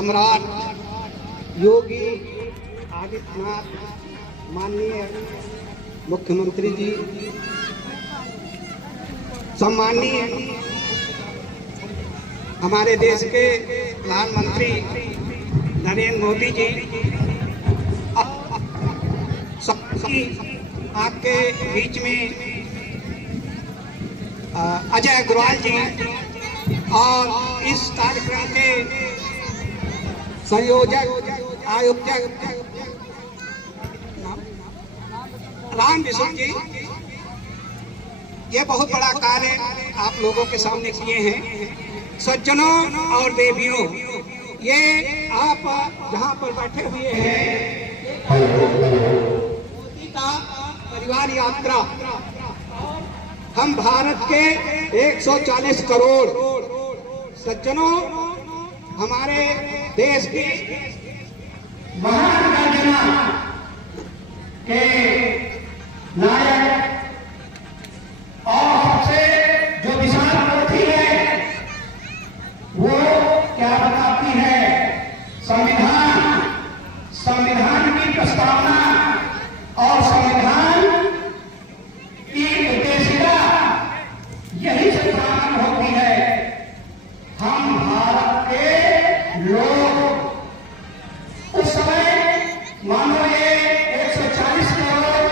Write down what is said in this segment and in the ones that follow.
सम्राट योगी आदित्यनाथ, माननीय मुख्यमंत्री जी, सम्माननीय हमारे देश के प्रधानमंत्री नरेंद्र मोदी जी, आपके बीच में अजय अग्रवाल जी और इस कार्यक्रम के संयोजक आयोजक राम विशुद्ध जी, ये बहुत बड़ा कार्य आप लोगों के सामने किए हैं। सज्जनों और देवियों, ये आप जहाँ पर बैठे हुए हैं, मोदी का परिवार यात्रा, हम भारत के 140 करोड़ सज्जनों, हमारे देश की महान गर्जना के नायक और सबसे जो विशाल पोथी है वो क्या बताती है? संविधान की प्रस्तावना और संविधान की उद्देशिका यही संविधान होती है। हम भारत के लोग उस समय मानो ये 140 करोड़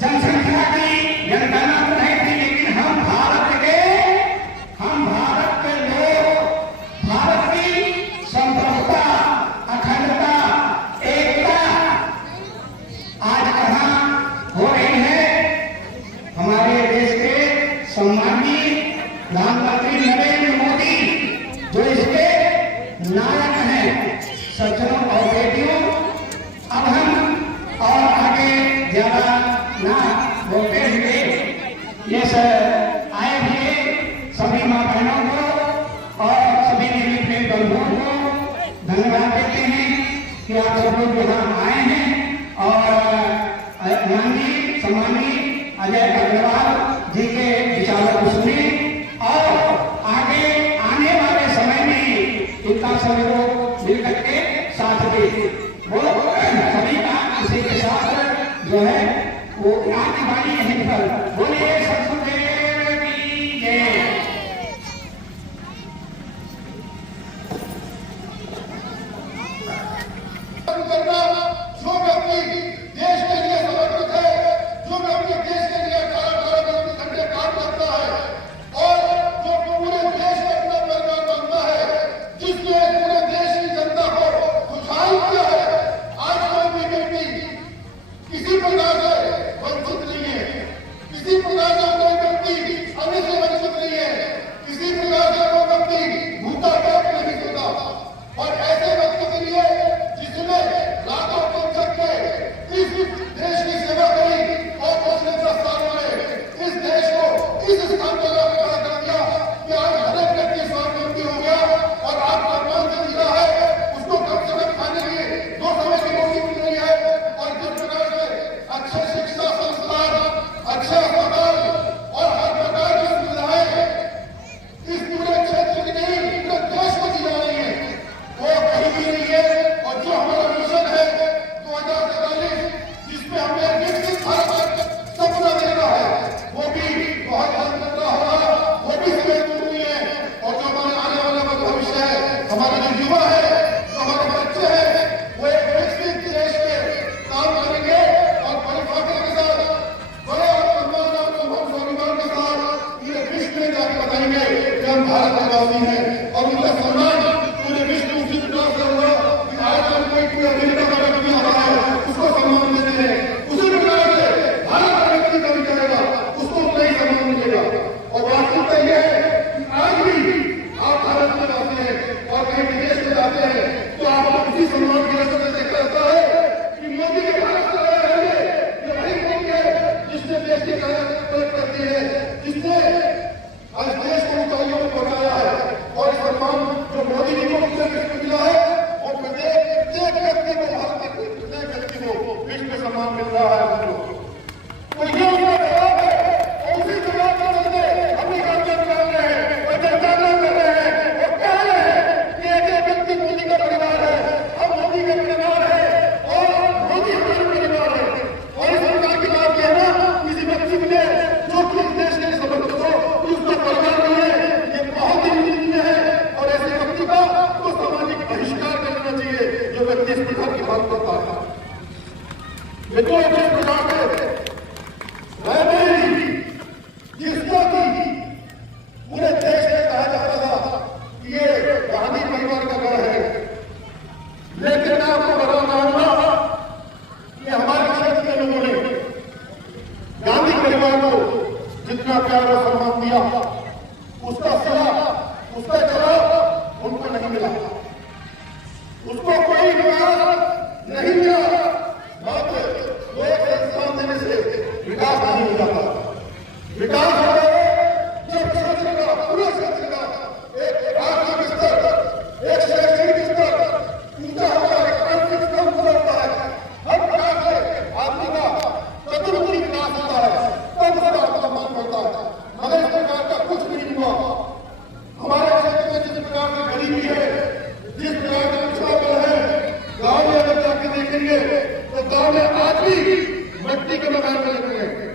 जनसंख्या की जनगणना नहीं थी, लेकिन हम भारत के लोग भारत की संप्रभुता, अखंडता, एकता आज कहाँ हो रही है? हमारे देश के सम्माननीय प्रधानमंत्री नरेंद्र मोदी जो इसके नायक हैं। सज्जनों और बेटियों, अब हम और आगे ज्यादा ना बोलते हुए ये आए हुए सभी माँ बहनों को और सभी मेरे प्रिय बंधुओं को धन्यवाद देते हैं कि आप सब लोग यहाँ आए हैं और माननीय सम्माननीय अजय अग्रवाल जी के विचारों को सुने और आगे आने वाले समय में इतना सभी लोग मिलकर के साथ दे वो सभी का इसी के साथ जो है वो आने वाली यहीं पर बोलिए सतगुरुदेव की जय। जो व्यक्ति देश के लिए समर्पित है, जो व्यक्ति देश के लिए 18 घंटे काम करता है और जो पूरे देश में अपना परिवार बनता है, जिसने पूरे देश की जनता को खुशहाल किया है, आज कोई भी व्यक्ति किसी प्रकार से वंचित नहीं है, किसी प्रकार से कोई व्यक्ति अन्न से वंचित नहीं है, किसी प्रकार से कोई व्यक्ति भूखा पेट नहीं सोता। और ऐसे व्यक्ति के लिए जिसने रातों को जग के इस देश की सेवा करी और उसने 10 सालों में इस देश को इस स्थान पर खड़ा कर दिया कि आज हर एक व्यक्ति स्वावलंबी हो गया और आज भगवान से जीता है, उसको कम से कम खाने के लिए 2 समय की रोटी मिल रही है। और जिस प्रकार से अच्छे शिक्षा संस्थान, अच्छे अस्पताल और हर प्रकार की सुविधाएं इस पूरे क्षेत्र की नहीं पूरे देश को दी जा रही है, वो कहीं भी नहीं है। और जो हमारा मिशन है 2047 जिसमें हमें विकसित भारत सपना देखना है, वो भी बहुत जल्द पूरा होगा, वो भी समय दूर नहीं है। और जो हमारे आने वाला भविष्य है, हमारे जो युवा है, जो हमारे बच्चे हैं, वो एक विकसित देश के काम करेंगे और परिपाटी के साथ बड़े और सम्मान और स्वाभिमान के साथ ये विश्व में जाकर बताएंगे कि हम भारत के वासी हैं। और उनका सम्मान पूरे विश्व उसी प्रकार से होगा कि आज हम कोई अमेरिका का व्यक्ति हमारा है उसको सम्मान देते हैं, उसी प्रकार से भारत का व्यक्ति कभी जाएगा उसको नहीं सम्मान मिलेगा। और वास्तविकता यह है कि आज भी आप भारत में जाते हैं और कहीं विदेश में जाते हैं तो आपको इसी सम्मान की नजर से देखा जाता है कि मोदी के भारत से आए हैं, ये वही मोदी है जिसने देश की तरफ करती है, जिसने आज देश को ऊंचाइयों में पहुंचाया है। और सम्मान जो मोदी जी को मिला है वो प्रत्येक व्यक्ति को जो व्यक्ति इस प्रकार की बात करता है, मित्रों, जिस प्रकार से जिसका कि पूरे देश में कहा जाता था कि ये गांधी परिवार का घर है, लेकिन मैं आपको बता चाहूंगा कि हमारे क्षेत्र के लोगों ने गांधी परिवार को जितना प्यार और सम्मान दिया, उसका सिला, उसका जवाब उनको नहीं मिला, उसको कोई न्याय नहीं मिला। मात्र एक संस्थान देने से विकास नहीं हो जाता। विकास होता है जब क्षेत्र का, पूरे क्षेत्र का एक आर्थिक स्तर, एक शैक्षणिक स्तर ऊंचा होता है, आर्थिक स्तर ऊंचा होता है, हर प्रकार से आदमी का चतुर्मुखी विकास होता है, तब उसका सम्मान बढ़ता है। मगर इस प्रकार का कुछ भी नहीं हुआ। हमारे क्षेत्र में जिस प्रकार की गरीबी है, जिस प्रकार का पिछड़ापन है, गांव में अगर जाके देखेंगे तो गांव में आज भी मिट्टी के मकान बने हुए हैं।